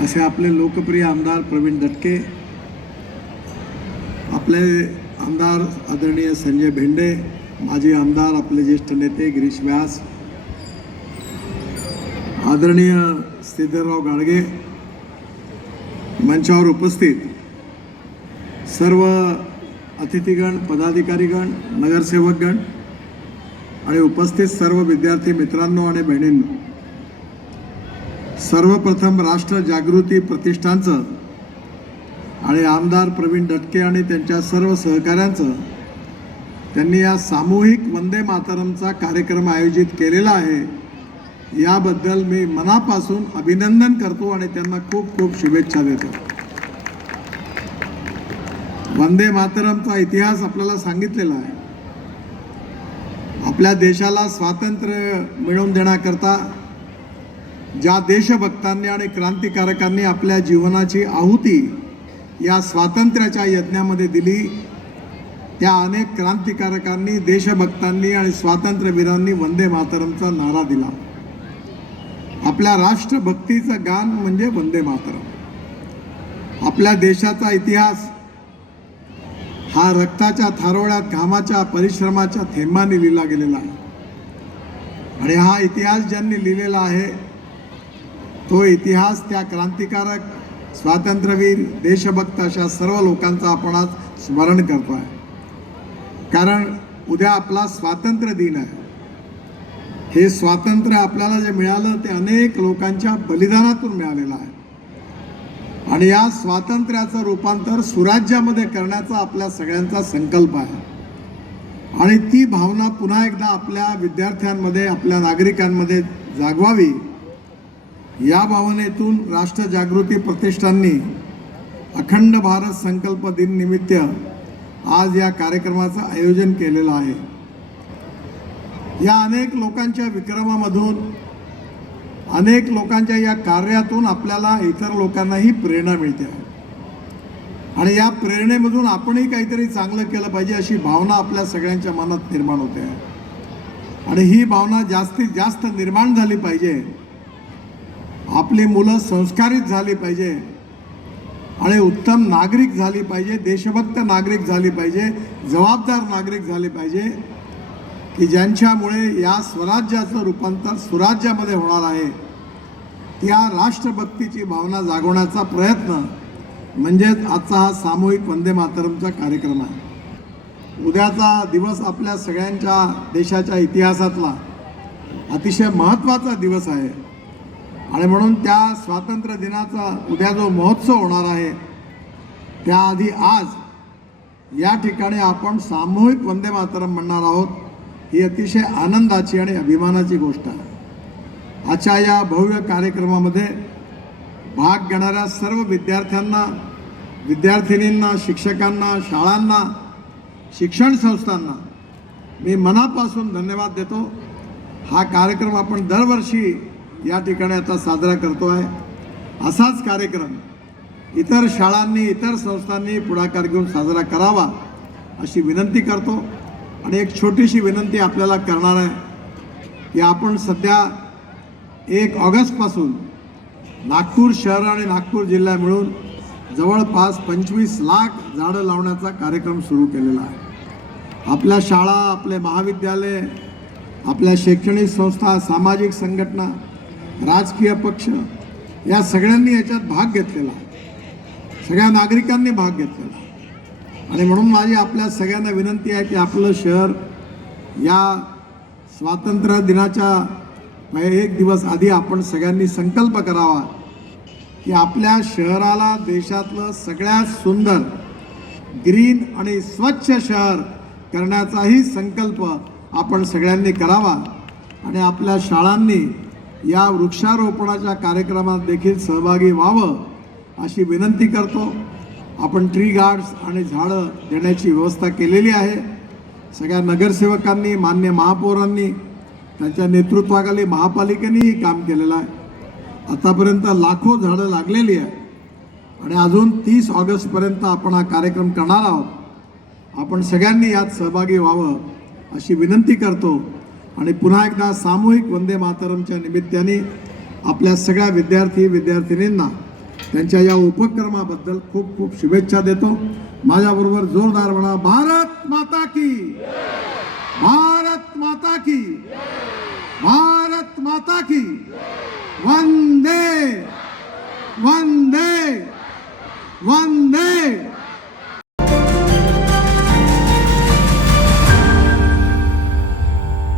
असे आपले लोकप्रिय आमदार प्रवीण दटके, आपले आमदार आदरणीय संजय भेंडे, माजी आमदार आपले ज्येष्ठ नेते गिरीश व्यास, आदरणीय श्रीधरराव गाडगे, मंचावर उपस्थित सर्व अतिथीगण, पदाधिकारीगण, नगरसेवकगण आणि उपस्थित सर्व विद्यार्थी मित्रांनो आणि बहिणींनो, सर्वप्रथम राष्ट्र जागृती प्रतिष्ठानचं आणि आमदार प्रवीण दटके आणि त्यांच्या सर्व सहकाऱ्यांचं त्यांनी या सामूहिक वंदे मातरमचा कार्यक्रम आयोजित केलेला आहे, याबद्दल मी मनापासून अभिनंदन करतो आणि त्यांना खूप खूप शुभेच्छा देतो. वंदे मातरमचा इतिहास आपल्याला सांगितलेला आहे. आपल्या देशाला स्वातंत्र्य मिळवून देण्याकरता ज्या देशभक्तांनी आणि क्रांतिकारकांनी आपल्या जीवनाची आहुती या स्वातंत्र्याच्या यज्ञामध्ये दिली, त्या अनेक क्रांतिकारकांनी, देशभक्तांनी आणि स्वातंत्र्यवीरांनी वंदे मातरमचा नारा दिला. आपल्या राष्ट्रभक्तीचं गान म्हणजे वंदे मातरम. आपल्या देशाचा इतिहास हा रक्ताच्या थारोळ्यात, घामाच्या, परिश्रमाच्या थेंबांनी लिहिला गेलेला आहे. आणि हा इतिहास ज्यांनी लिहिलेला आहे तो इतिहास त्या क्रांतिकारक, स्वातंत्र्यवीर, देशभक्त अशा सर्व लोकांचा आपण आज स्मरण करतो आहे. कारण उद्या आपला स्वातंत्र्य दिन आहे. हे स्वातंत्र्य आपल्याला जे मिळालं ते अनेक लोकांच्या बलिदानातून मिळालेलं आहे. आणि या स्वातंत्र्याचं रूपांतर सुराज्यामध्ये करण्याचा आपल्या सगळ्यांचा संकल्प आहे. आणि ती भावना पुन्हा एकदा आपल्या विद्यार्थ्यांमध्ये, आपल्या नागरिकांमध्ये जागवावी, या भावनेतून राष्ट्र जागृती प्रतिष्ठाननी अखंड भारत संकल्प दिन निमित्त आज या कार्यक्रमाचं आयोजन केलेलं आहे. या अनेक लोकांच्या विक्रमामधून, अनेक लोकांच्या या कार्यातून आपल्याला इतर लोकांनाही प्रेरणा मिळते आहे. आणि या प्रेरणेमधून आपणही काहीतरी चांगलं केलं पाहिजे अशी भावना आपल्या सगळ्यांच्या मनात निर्माण होते आहे. आणि ही भावना जास्तीत जास्त निर्माण झाली पाहिजे. आपली मुलं संस्कारित झाली पाहिजे आणि उत्तम नागरिक झाली पाहिजे, देशभक्त नागरिक झाली पाहिजे, जबाबदार नागरिक झाले पाहिजे, की ज्यांच्यामुळे या स्वराज्याचं रूपांतर सुराज्यामध्ये होणार आहे. त्या राष्ट्रभक्तीची भावना जागवण्याचा प्रयत्न म्हणजेच आजचा हा सामूहिक वंदे मातरमचा कार्यक्रम आहे. उद्याचा दिवस आपल्या सगळ्यांच्या देशाच्या इतिहासातला अतिशय महत्त्वाचा दिवस आहे. आणि म्हणून त्या स्वातंत्र्य दिनाचा उद्या जो महोत्सव होणार आहे, त्याआधी आज या ठिकाणी आपण सामूहिक वंदे मातरम म्हणणार आहोत, ही अतिशय आनंदाची आणि अभिमानाची गोष्ट आहे. आजच्या या भव्य कार्यक्रमामध्ये भाग घेणाऱ्या सर्व विद्यार्थ्यांना, विद्यार्थिनींना, शिक्षकांना, शाळांना, शिक्षण संस्थांना मी मनापासून धन्यवाद देतो. हा कार्यक्रम आपण दरवर्षी या ठिकाणी आता साजरा करतो आहे. असाच कार्यक्रम इतर शाळांनी, इतर संस्थांनी पुढाकार घेऊन साजरा करावा अशी विनंती करतो. आणि एक छोटीशी विनंती आपल्याला करणार आहे की आपण सध्या 1 ऑगस्टपासून नागपूर शहर आणि नागपूर जिल्हा मिळून जवळपास 25 लाख झाडं लावण्याचा कार्यक्रम सुरू केलेला आहे. आपल्या शाळा, आपले महाविद्यालय, आपल्या शैक्षणिक संस्था, सामाजिक संघटना, राजकीय पक्ष या सगळ्यांनी याच्यात भाग घेतलेला आहे. सगळ्या नागरिकांनी भाग घेतलेला आहे. आणि म्हणून माझी आपल्या सगळ्यांना विनंती आहे की आपलं शहर या स्वातंत्र्य दिनाच्या 1 दिवस आधी आपण सगळ्यांनी संकल्प करावा की आपल्या शहराला देशातलं सगळ्यात सुंदर, ग्रीन आणि स्वच्छ शहर करण्याचाही संकल्प आपण सगळ्यांनी करावा. आणि आपल्या शाळांनी या वृक्षारोपणाच्या कार्यक्रमात देखील सहभागी व्हावं अशी विनंती करतो. आपण ट्री गार्ड्स आणि झाडं देण्याची व्यवस्था केलेली आहे. सगळ्या नगरसेवकांनी, मान्य महापौरांनी, त्यांच्या नेतृत्वाखाली महापालिकेनेही काम केलेलं आहे. आतापर्यंत लाखो झाडं लागलेली आहे. आणि अजून 30 ऑगस्टपर्यंत आपण हा कार्यक्रम करणार आहोत. आपण सगळ्यांनी यात सहभागी व्हावं अशी विनंती करतो. आणि पुन्हा एकदा सामूहिक वंदे मातरमच्या निमित्ताने आपल्या सगळ्या विद्यार्थी विद्यार्थिनींना त्यांच्या या उपक्रमाबद्दल खूप खूप शुभेच्छा देतो. माझ्याबरोबर जोरदार म्हणा, भारत माता की, भारत माता की, भारत माता की, वंदे वंदे वंदे